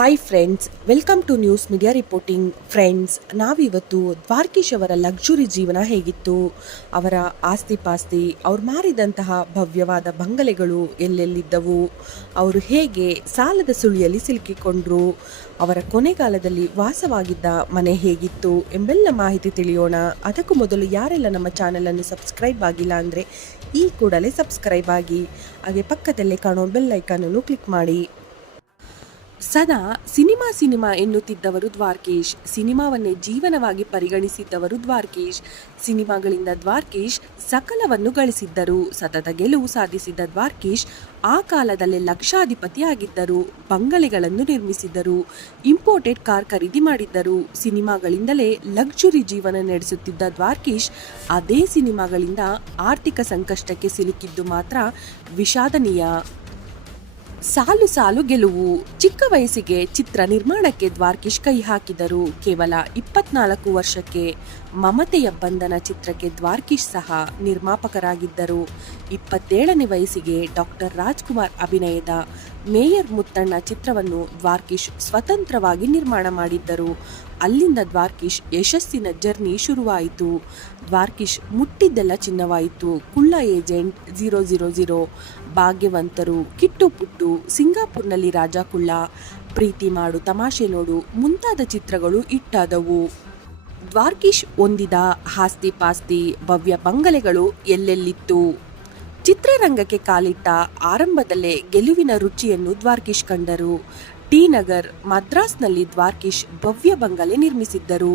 Hi friends, welcome to news media reporting. Friends, ನಾವಿವತ್ತು ದ್ವಾರಕೀಶ್ ಅವರ luxury ಜೀವನ ಹೇಗಿತ್ತು, ಅವರ ಆಸ್ತಿ ಪಾಸ್ತಿ, ಅವ್ರು ಮಾರಿದಂತಹ ಭವ್ಯವಾದ ಬಂಗಲೆಗಳು ಎಲ್ಲೆಲ್ಲಿದ್ದವು, ಅವರು ಹೇಗೆ ಸಾಲದ ಸುಳಿಯಲ್ಲಿ ಸಿಲುಕಿಕೊಂಡ್ರು, ಅವರ ಕೊನೆಗಾಲದಲ್ಲಿ ವಾಸವಾಗಿದ್ದ ಮನೆ ಹೇಗಿತ್ತು ಎಂಬೆಲ್ಲ ಮಾಹಿತಿ ತಿಳಿಯೋಣ. ಅದಕ್ಕೂ ಮೊದಲು ಯಾರೆಲ್ಲ ನಮ್ಮ ಚಾನಲನ್ನು ಸಬ್ಸ್ಕ್ರೈಬ್ ಆಗಿಲ್ಲ ಅಂದರೆ ಈ ಕೂಡಲೇ ಸಬ್ಸ್ಕ್ರೈಬ್ ಆಗಿ, ಹಾಗೆ ಪಕ್ಕದಲ್ಲೇ ಕಾಣೋ ಬೆಲ್ ಐಕಾನನ್ನು ಕ್ಲಿಕ್ ಮಾಡಿ. ಸದಾ ಸಿನಿಮಾ ಎನ್ನುತ್ತಿದ್ದವರು ದ್ವಾರಕೀಶ್. ಸಿನಿಮಾವನ್ನೇ ಜೀವನವಾಗಿ ಪರಿಗಣಿಸಿದ್ದವರು ದ್ವಾರಕೀಶ್. ಸಿನಿಮಾಗಳಿಂದ ದ್ವಾರಕೀಶ್ ಸಕಲವನ್ನು ಗಳಿಸಿದ್ದರು. ಸತತ ಗೆಲುವು ಸಾಧಿಸಿದ್ದ ದ್ವಾರಕೀಶ್ ಆ ಕಾಲದಲ್ಲೇ ಲಕ್ಷಾಧಿಪತಿ ಆಗಿದ್ದರು. ಬಂಗಲೆಗಳನ್ನು ನಿರ್ಮಿಸಿದ್ದರು. ಇಂಪೋರ್ಟೆಡ್ ಕಾರ್ ಖರೀದಿ ಮಾಡಿದ್ದರು. ಸಿನಿಮಾಗಳಿಂದಲೇ ಲಕ್ಸುರಿ ಜೀವನ ನಡೆಸುತ್ತಿದ್ದ ದ್ವಾರಕೀಶ್ ಅದೇ ಸಿನಿಮಾಗಳಿಂದ ಆರ್ಥಿಕ ಸಂಕಷ್ಟಕ್ಕೆ ಸಿಲುಕಿದ್ದು ಮಾತ್ರ ವಿಷಾದನೀಯ. ಸಾಲು ಗೆಲುವು. ಚಿಕ್ಕ ವಯಸ್ಸಿಗೆ ಚಿತ್ರ ನಿರ್ಮಾಣಕ್ಕೆ ದ್ವಾರಕೀಶ್ ಕೈ ಹಾಕಿದರು. ಕೇವಲ 24 ವರ್ಷಕ್ಕೆ ಮಮತೆಯ ಬಂಧನ ಚಿತ್ರಕ್ಕೆ ದ್ವಾರಕೀಶ್ ಸಹ ನಿರ್ಮಾಪಕರಾಗಿದ್ದರು. 27ನೇ ವಯಸ್ಸಿಗೆ ಡಾಕ್ಟರ್ ರಾಜ್ಕುಮಾರ್ ಅಭಿನಯದ ಮೇಯರ್ ಮುತ್ತಣ್ಣ ಚಿತ್ರವನ್ನು ದ್ವಾರಕೀಶ್ ಸ್ವತಂತ್ರವಾಗಿ ನಿರ್ಮಾಣ ಮಾಡಿದ್ದರು. ಅಲ್ಲಿಂದ ದ್ವಾರಕೀಶ್ ಯಶಸ್ಸಿನ ಜರ್ನಿ ಶುರುವಾಯಿತು. ದ್ವಾರಕೀಶ್ ಮುಟ್ಟಿದ್ದೆಲ್ಲ ಚಿನ್ನವಾಯಿತು, ಕುಳ್ಳ ಏಜೆಂಟ್, 000, ಭಾಗ್ಯವಂತರು, ಕಿಟ್ಟು ಪುಟ್ಟು, ಸಿಂಗಾಪುರ್ನಲ್ಲಿ ರಾಜ ಕುಳ್ಳ, ಪ್ರೀತಿ ಮಾಡು ತಮಾಷೆ ನೋಡು ಮುಂತಾದ ಚಿತ್ರಗಳು ಹಿಟ್ಟಾದವು. ದ್ವಾರಕೀಶ್ ಹೊಂದಿದ ಆಸ್ತಿ ಪಾಸ್ತಿ, ಭವ್ಯ ಬಂಗಲೆಗಳು ಎಲ್ಲೆಲ್ಲಿತ್ತು. ಚಿತ್ರರಂಗಕ್ಕೆ ಕಾಲಿಟ್ಟ ಆರಂಭದಲ್ಲೇ ಗೆಲುವಿನ ರುಚಿಯನ್ನು ದ್ವಾರಕೀಶ್ ಕಂಡರು. ಟಿ ನಗರ್, ಮದ್ರಾಸ್ನಲ್ಲಿ ದ್ವಾರಕೀಶ್ ಭವ್ಯ ಬಂಗಲೆ ನಿರ್ಮಿಸಿದ್ದರು.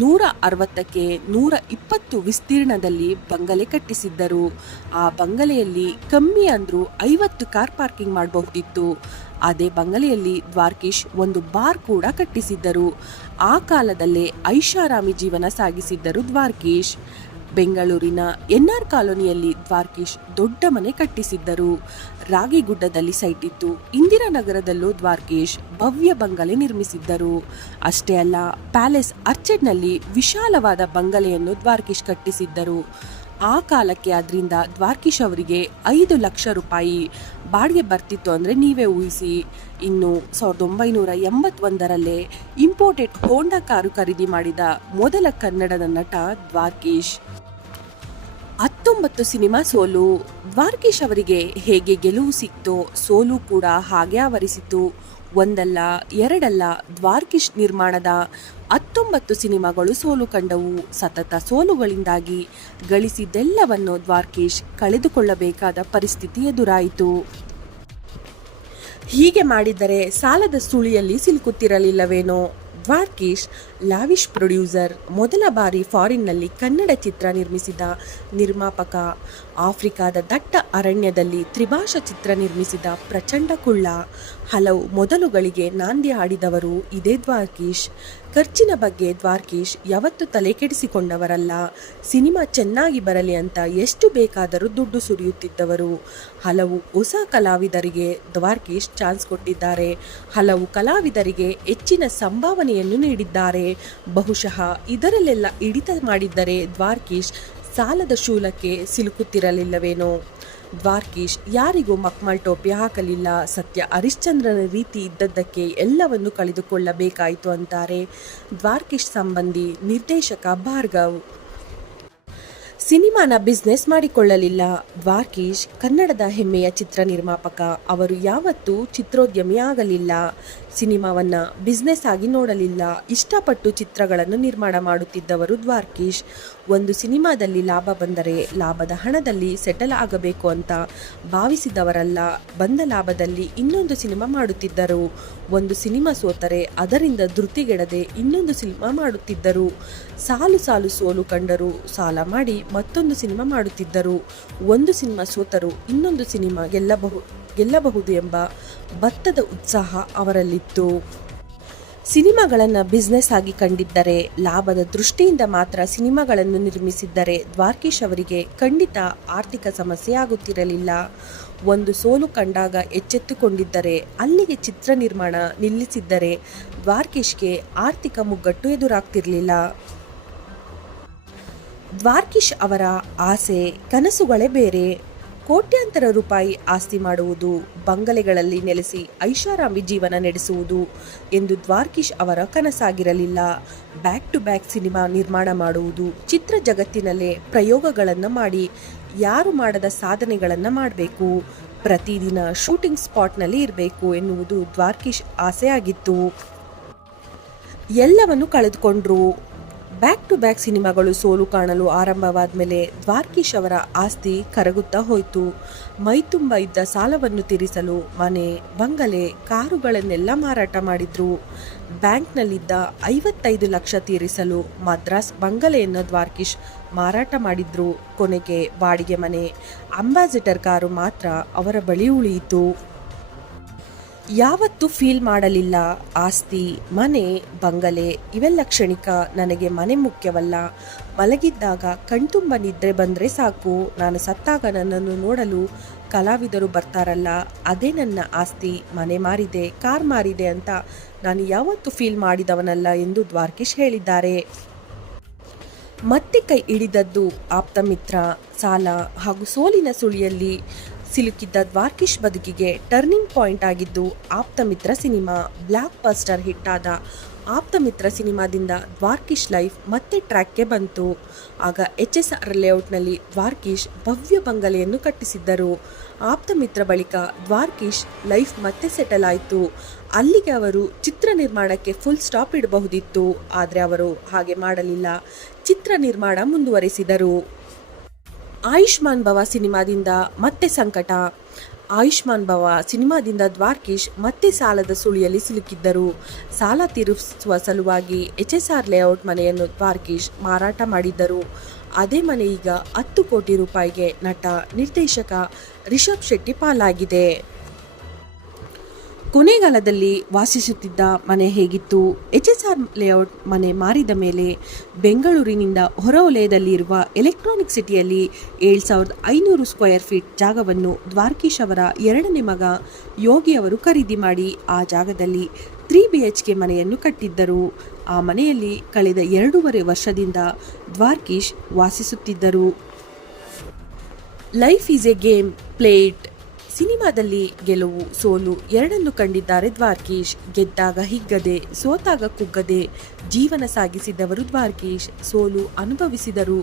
160ಕ್ಕೆ 120 ವಿಸ್ತೀರ್ಣದಲ್ಲಿ ಬಂಗಲೆ ಕಟ್ಟಿಸಿದ್ದರು. ಆ ಬಂಗಲೆಯಲ್ಲಿ ಕಮ್ಮಿ ಅಂದ್ರೂ 50 ಕಾರ್ ಪಾರ್ಕಿಂಗ್ ಮಾಡಬಹುದಿತ್ತು. ಅದೇ ಬಂಗಲೆಯಲ್ಲಿ ದ್ವಾರಕೀಶ್ ಒಂದು ಬಾರ್ ಕೂಡ ಕಟ್ಟಿಸಿದ್ದರು. ಆ ಕಾಲದಲ್ಲೇ ಐಷಾರಾಮಿ ಜೀವನ ಸಾಗಿಸಿದ್ದರು ದ್ವಾರಕೀಶ್. ಬೆಂಗಳೂರಿನ NR ಕಾಲೋನಿಯಲ್ಲಿ ದ್ವಾರಕೀಶ್ ದೊಡ್ಡ ಮನೆ ಕಟ್ಟಿಸಿದ್ದರು. ರಾಗಿಗುಡ್ಡದಲ್ಲಿ ಸೈಟ್ ಇತ್ತು. ಇಂದಿರಾನಗರದಲ್ಲೂ ದ್ವಾರಕೀಶ್ ಭವ್ಯ ಬಂಗಲೆ ನಿರ್ಮಿಸಿದ್ದರು. ಅಷ್ಟೇ ಅಲ್ಲ, ಪ್ಯಾಲೇಸ್ ಆರ್ಚರ್ಡ್ನಲ್ಲಿ ವಿಶಾಲವಾದ ಬಂಗಲೆಯನ್ನು ದ್ವಾರಕೀಶ್ ಕಟ್ಟಿಸಿದ್ದರು. ಆ ಕಾಲಕ್ಕೆ ಅದರಿಂದ ದ್ವಾರಕೀಶ್ ಅವರಿಗೆ 5 ಲಕ್ಷ ರೂಪಾಯಿ ಬಾಡಿಗೆ ಬರ್ತಿತ್ತು ಅಂದರೆ ನೀವೇ ಊಹಿಸಿ. ಇನ್ನು 1981ರಲ್ಲೇ ಇಂಪೋರ್ಟೆಡ್ ಹೋಂಡಾ ಕಾರು ಖರೀದಿ ಮಾಡಿದ ಮೊದಲ ಕನ್ನಡದ ನಟ ದ್ವಾರಕೀಶ್. 19 ಸಿನಿಮಾ ಸೋಲು. ದ್ವಾರಕೀಶ್ ಅವರಿಗೆ ಹೇಗೆ ಗೆಲುವು ಸಿಕ್ತೋ ಸೋಲು ಕೂಡ ಹಾಗೆ ಆವರಿಸಿತು. ಒಂದಲ್ಲ ಎರಡಲ್ಲ, ದ್ವಾರಕೀಶ್ ನಿರ್ಮಾಣದ 19 ಸಿನಿಮಾಗಳು ಸೋಲು ಕಂಡವು. ಸತತ ಸೋಲುಗಳಿಂದಾಗಿ ಗಳಿಸಿದ್ದೆಲ್ಲವನ್ನು ದ್ವಾರಕೀಶ್ ಕಳೆದುಕೊಳ್ಳಬೇಕಾದ ಪರಿಸ್ಥಿತಿ ಎದುರಾಯಿತು. ಹೀಗೆ ಮಾಡಿದ್ದರೆ ಸಾಲದ ಸುಳಿಯಲ್ಲಿ ಸಿಲುಕುತ್ತಿರಲಿಲ್ಲವೇನೋ. ದ್ವಾರಕೀಶ್ ಲಾವಿಶ್ ಪ್ರೊಡ್ಯೂಸರ್. ಮೊದಲ ಬಾರಿ ಫಾರಿನ್ನಲ್ಲಿ ಕನ್ನಡ ಚಿತ್ರ ನಿರ್ಮಿಸಿದ ನಿರ್ಮಾಪಕ. ಆಫ್ರಿಕಾದ ದಟ್ಟ ಅರಣ್ಯದಲ್ಲಿ ತ್ರಿಭಾಷಾ ಚಿತ್ರ ನಿರ್ಮಿಸಿದ ಪ್ರಚಂಡ ಕುಳ್ಳ. ಹಲವು ಮೊದಲುಗಳಿಗೆ ನಾಂದಿ ಹಾಡಿದವರು ಇದೇ ದ್ವಾರಕೀಶ್. ಖರ್ಚಿನ ಬಗ್ಗೆ ದ್ವಾರಕೀಶ್ ಯಾವತ್ತೂ ತಲೆ ಕೆಡಿಸಿಕೊಂಡವರಲ್ಲ. ಸಿನಿಮಾ ಚೆನ್ನಾಗಿ ಬರಲಿ ಅಂತ ಎಷ್ಟು ಬೇಕಾದರೂ ದುಡ್ಡು ಸುರಿಯುತ್ತಿದ್ದವರು. ಹಲವು ಹೊಸ ಕಲಾವಿದರಿಗೆ ದ್ವಾರಕೀಶ್ ಚಾನ್ಸ್ ಕೊಟ್ಟಿದ್ದಾರೆ. ಹಲವು ಕಲಾವಿದರಿಗೆ ಹೆಚ್ಚಿನ ಸಂಭಾವನೆಯನ್ನು ನೀಡಿದ್ದಾರೆ. ಬಹುಶಃ ಇದರಲ್ಲೆಲ್ಲ ಹಿಡಿತ ಮಾಡಿದ್ದರೆ ದ್ವಾರಕೀಶ್ ಸಾಲದ ಶೂಲಕ್ಕೆ ಸಿಲುಕುತ್ತಿರಲಿಲ್ಲವೇನೋ. ದ್ವಾರಕೀಶ್ ಯಾರಿಗೂ ಮಕ್ಮಲ್ ಟೋಪಿ ಹಾಕಲಿಲ್ಲ. ಸತ್ಯ ಹರಿಶ್ಚಂದ್ರನ ರೀತಿ ಇದ್ದದ್ದಕ್ಕೆ ಎಲ್ಲವನ್ನು ಕಳೆದುಕೊಳ್ಳಬೇಕಾಯಿತು ಅಂತಾರೆ ದ್ವಾರಕೀಶ್ ಸಂಬಂಧಿ ನಿರ್ದೇಶಕ ಭಾರ್ಗವ್. ಸಿನಿಮಾನ ಬಿಸ್ನೆಸ್ ಮಾಡಿಕೊಳ್ಳಲಿಲ್ಲ. ದ್ವಾರಕೀಶ್ ಕನ್ನಡದ ಹೆಮ್ಮೆಯ ಚಿತ್ರ ನಿರ್ಮಾಪಕ. ಅವರು ಯಾವತ್ತೂ ಚಿತ್ರೋದ್ಯಮಿ ಆಗಲಿಲ್ಲ. ಸಿನಿಮಾವನ್ನು ಬಿಸ್ನೆಸ್ ಆಗಿ ನೋಡಲಿಲ್ಲ. ಇಷ್ಟಪಟ್ಟು ಚಿತ್ರಗಳನ್ನು ನಿರ್ಮಾಣ ಮಾಡುತ್ತಿದ್ದವರು ದ್ವಾರಕೀಶ್. ಒಂದು ಸಿನಿಮಾದಲ್ಲಿ ಲಾಭ ಬಂದರೆ ಲಾಭದ ಹಣದಲ್ಲಿ ಸೆಟಲ್ ಆಗಬೇಕು ಅಂತ ಭಾವಿಸಿದವರಲ್ಲ. ಬಂದ ಲಾಭದಲ್ಲಿ ಇನ್ನೊಂದು ಸಿನಿಮಾ ಮಾಡುತ್ತಿದ್ದರು. ಒಂದು ಸಿನಿಮಾ ಸೋತರೆ ಅದರಿಂದ ಧೃತಿಗೆಡದೆ ಇನ್ನೊಂದು ಸಿನಿಮಾ ಮಾಡುತ್ತಿದ್ದರು. ಸಾಲು ಸೋಲು ಕಂಡರು. ಸಾಲ ಮಾಡಿ ಮತ್ತೊಂದು ಸಿನಿಮಾ ಮಾಡುತ್ತಿದ್ದರು. ಒಂದು ಸಿನಿಮಾ ಸೋತರು ಇನ್ನೊಂದು ಸಿನಿಮಾ ಗೆಲ್ಲಬಹುದು ಎಂಬ ಭತ್ತದ ಉತ್ಸಾಹ ಅವರಲ್ಲಿತ್ತು. ಸಿನಿಮಾಗಳನ್ನು ಬಿಸ್ನೆಸ್ ಆಗಿ ಕಂಡಿದ್ದರೆ, ಲಾಭದ ದೃಷ್ಟಿಯಿಂದ ಮಾತ್ರ ಸಿನಿಮಾಗಳನ್ನು ನಿರ್ಮಿಸಿದ್ದರೆ ದ್ವಾರಕೀಶ್ ಅವರಿಗೆ ಖಂಡಿತ ಆರ್ಥಿಕ ಸಮಸ್ಯೆ ಆಗುತ್ತಿರಲಿಲ್ಲ. ಒಂದು ಸೋಲು ಕಂಡಾಗ ಎಚ್ಚೆತ್ತುಕೊಂಡಿದ್ದರೆ, ಅಲ್ಲಿಗೆ ಚಿತ್ರ ನಿರ್ಮಾಣ ನಿಲ್ಲಿಸಿದ್ದರೆ ದ್ವಾರಕೀಶ್ಗೆ ಆರ್ಥಿಕ ಮುಗ್ಗಟ್ಟು ಎದುರಾಗ್ತಿರಲಿಲ್ಲ. ದ್ವಾರಕೀಶ್ ಅವರ ಆಸೆ ಕನಸುಗಳೇ ಬೇರೆ. ಕೋಟ್ಯಾಂತರ ರೂಪಾಯಿ ಆಸ್ತಿ ಮಾಡುವುದು, ಬಂಗಲೆಗಳಲ್ಲಿ ನೆಲೆಸಿ ಐಷಾರಾಮಿ ಜೀವನ ನಡೆಸುವುದು ಎಂದು ದ್ವಾರಕೀಶ್ ಅವರ ಕನಸಾಗಿರಲಿಲ್ಲ. ಬ್ಯಾಕ್ ಟು ಬ್ಯಾಕ್ ಸಿನಿಮಾ ನಿರ್ಮಾಣ ಮಾಡುವುದು, ಚಿತ್ರ ಜಗತ್ತಿನಲ್ಲೇ ಪ್ರಯೋಗಗಳನ್ನು ಮಾಡಿ ಯಾರು ಮಾಡದ ಸಾಧನೆಗಳನ್ನು ಮಾಡಬೇಕು, ಪ್ರತಿದಿನ ಶೂಟಿಂಗ್ ಸ್ಪಾಟ್ನಲ್ಲಿ ಇರಬೇಕು ಎನ್ನುವುದು ದ್ವಾರಕೀಶ್ ಆಸೆಯಾಗಿತ್ತು. ಎಲ್ಲವನ್ನು ಕಳೆದುಕೊಂಡ್ರು. ಬ್ಯಾಕ್ ಟು ಬ್ಯಾಕ್ ಸಿನಿಮಾಗಳು ಸೋಲು ಕಾಣಲು ಆರಂಭವಾದ ಮೇಲೆ ದ್ವಾರಕೀಶ್ ಅವರ ಆಸ್ತಿ ಕರಗುತ್ತಾ ಹೋಯಿತು. ಮೈತುಂಬ ಇದ್ದ ಸಾಲವನ್ನು ತೀರಿಸಲು ಮನೆ, ಬಂಗಲೆ, ಕಾರುಗಳನ್ನೆಲ್ಲ ಮಾರಾಟ ಮಾಡಿದ್ರು. ಬ್ಯಾಂಕ್ನಲ್ಲಿದ್ದ 55 ಲಕ್ಷ ತೀರಿಸಲು ಮದ್ರಾಸ್ ಬಂಗಲೆಯನ್ನು ದ್ವಾರಕೀಶ್ ಮಾರಾಟ ಮಾಡಿದ್ರು. ಕೊನೆಗೆ ಬಾಡಿಗೆ ಮನೆ, ಅಂಬಾಸಿಡರ್ ಕಾರು ಮಾತ್ರ ಅವರ ಬಳಿ ಉಳಿಯಿತು. ಯಾವತ್ತೂ ಫೀಲ್ ಮಾಡಲಿಲ್ಲ, ಆಸ್ತಿ, ಮನೆ, ಬಂಗಲೆ ಇವೆಲ್ಲ ಕ್ಷಣಿಕ, ನನಗೆ ಮನೆ ಮುಖ್ಯವಲ್ಲ, ಮಲಗಿದ್ದಾಗ ಕಣ್ತುಂಬ ನಿದ್ರೆ ಬಂದರೆ ಸಾಕು, ನಾನು ಸತ್ತಾಗ ನನ್ನನ್ನು ನೋಡಲು ಕಲಾವಿದರು ಬರ್ತಾರಲ್ಲ ಅದೇ ನನ್ನ ಆಸ್ತಿ, ಮನೆ ಮಾರಿದೆ, ಕಾರ್ ಮಾರಿದೆ ಅಂತ ನಾನು ಯಾವತ್ತೂ ಫೀಲ್ ಮಾಡಿದವನಲ್ಲ ಎಂದು ದ್ವಾರಕೀಶ್ ಹೇಳಿದ್ದಾರೆ. ಮತ್ತೆ ಕೈ ಹಿಡಿದದ್ದು ಆಪ್ತ ಮಿತ್ರ, ಸಾಲ ಹಾಗೂ ಸೋಲಿನ ಸುಳಿಯಲ್ಲಿ ಸಿಲುಕಿದ್ದ ದ್ವಾರಕೀಶ್ ಬದುಕಿಗೆ ಟರ್ನಿಂಗ್ ಪಾಯಿಂಟ್ ಆಗಿದ್ದು ಆಪ್ತ ಮಿತ್ರ ಸಿನಿಮಾ. ಬ್ಲಾಕ್ ಬಸ್ಟರ್ ಹಿಟ್ ಆದ ಆಪ್ತ ಮಿತ್ರ ಸಿನಿಮಾದಿಂದ ದ್ವಾರಕೀಶ್ ಲೈಫ್ ಮತ್ತೆ ಟ್ರ್ಯಾಕ್ಗೆ ಬಂತು. ಆಗ HSR ಲೇಔಟ್ನಲ್ಲಿ ದ್ವಾರಕೀಶ್ ಭವ್ಯ ಬಂಗಲೆಯನ್ನು ಕಟ್ಟಿಸಿದ್ದರು. ಆಪ್ತ ಮಿತ್ರ ಬಳಿಕ ದ್ವಾರಕೀಶ್ ಲೈಫ್ ಮತ್ತೆ ಸೆಟಲ್ ಆಯಿತು. ಅಲ್ಲಿಗೆ ಅವರು ಚಿತ್ರ ನಿರ್ಮಾಣಕ್ಕೆ ಫುಲ್ ಸ್ಟಾಪ್ ಇಡಬಹುದಿತ್ತು, ಆದರೆ ಅವರು ಹಾಗೆ ಮಾಡಲಿಲ್ಲ. ಚಿತ್ರ ನಿರ್ಮಾಣ ಮುಂದುವರೆಸಿದರು. ಆಯುಷ್ಮಾನ್ ಭವ ಸಿನಿಮಾದಿಂದ ಮತ್ತೆ ಸಂಕಟ. ಆಯುಷ್ಮಾನ್ ಭವ ಸಿನಿಮಾದಿಂದ ದ್ವಾರಕೀಶ್ ಮತ್ತೆ ಸಾಲದ ಸುಳಿಯಲ್ಲಿ ಸಿಲುಕಿದ್ದರು. ಸಾಲ ತೀರಿಸುವ ಸಲುವಾಗಿ HSR ಲೇಔಟ್ ಮನೆಯನ್ನು ದ್ವಾರಕೀಶ್ ಮಾರಾಟ ಮಾಡಿದ್ದರು. ಅದೇ ಮನೆ ಈಗ 10 ಕೋಟಿ ರೂಪಾಯಿಗೆ ನಟ, ನಿರ್ದೇಶಕ ರಿಷಬ್ ಶೆಟ್ಟಿ ಪಾಲಾಗಿದೆ. ಕೊನೆಗಾಲದಲ್ಲಿ ವಾಸಿಸುತ್ತಿದ್ದ ಮನೆ ಹೇಗಿತ್ತು? HSR ಲೇಔಟ್ ಮನೆ ಮಾರಿದ ಮೇಲೆ ಬೆಂಗಳೂರಿನಿಂದ ಹೊರವಲಯದಲ್ಲಿರುವ ಎಲೆಕ್ಟ್ರಾನಿಕ್ ಸಿಟಿಯಲ್ಲಿ 7500 ಸ್ಕ್ವೇರ್ ಫೀಟ್ ಜಾಗವನ್ನು ದ್ವಾರಕೀಶ್ ಅವರ ಎರಡನೇ ಮಗ ಯೋಗಿ ಅವರು ಖರೀದಿ ಮಾಡಿ ಆ ಜಾಗದಲ್ಲಿ 3 BHK ಮನೆಯನ್ನು ಕಟ್ಟಿದ್ದರು. ಆ ಮನೆಯಲ್ಲಿ ಕಳೆದ 2.5 ವರ್ಷದಿಂದ ದ್ವಾರಕೀಶ್ ವಾಸಿಸುತ್ತಿದ್ದರು. Life is a game, play it. ಸಿನಿಮಾದಲ್ಲಿ ಗೆಲುವು, ಸೋಲು ಎರಡನ್ನು ಕಂಡಿದ್ದಾರೆ ದ್ವಾರಕೀಶ್. ಗೆದ್ದಾಗ ಹಿಗ್ಗದೆ, ಸೋತಾಗ ಕುಗ್ಗದೆ ಜೀವನ ಸಾಗಿಸಿದವರು ದ್ವಾರಕೀಶ್. ಸೋಲು ಅನುಭವಿಸಿದರು,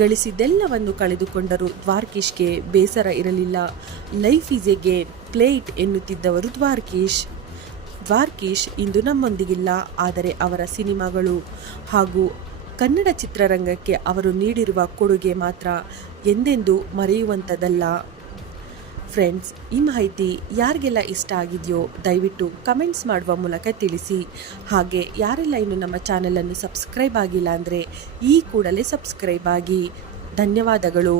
ಗಳಿಸಿದ್ದೆಲ್ಲವನ್ನು ಕಳೆದುಕೊಂಡರು. ದ್ವಾರಕೀಶ್ಗೆ ಬೇಸರ ಇರಲಿಲ್ಲ. Life is a game, play it ಎನ್ನುತ್ತಿದ್ದವರು ದ್ವಾರಕೀಶ್. ದ್ವಾರಕೀಶ್ ಇಂದು ನಮ್ಮೊಂದಿಗಿಲ್ಲ, ಆದರೆ ಅವರ ಸಿನಿಮಾಗಳು ಹಾಗೂ ಕನ್ನಡ ಚಿತ್ರರಂಗಕ್ಕೆ ಅವರು ನೀಡಿರುವ ಕೊಡುಗೆ ಮಾತ್ರ ಎಂದೆಂದೂ ಮರೆಯುವಂಥದ್ದಲ್ಲ. ಫ್ರೆಂಡ್ಸ್, ಈ ಮಾಹಿತಿ ಯಾರಿಗೆಲ್ಲ ಇಷ್ಟ ಆಗಿದೆಯೋ ದಯವಿಟ್ಟು ಕಮೆಂಟ್ಸ್ ಮಾಡುವ ಮೂಲಕ ತಿಳಿಸಿ. ಹಾಗೆ ಯಾರೆಲ್ಲ ಇನ್ನು ನಮ್ಮ ಚಾನಲನ್ನು ಸಬ್ಸ್ಕ್ರೈಬ್ ಆಗಿಲ್ಲ ಅಂದರೆ ಈ ಕೂಡಲೇ ಸಬ್ಸ್ಕ್ರೈಬ್ ಆಗಿ. ಧನ್ಯವಾದಗಳು.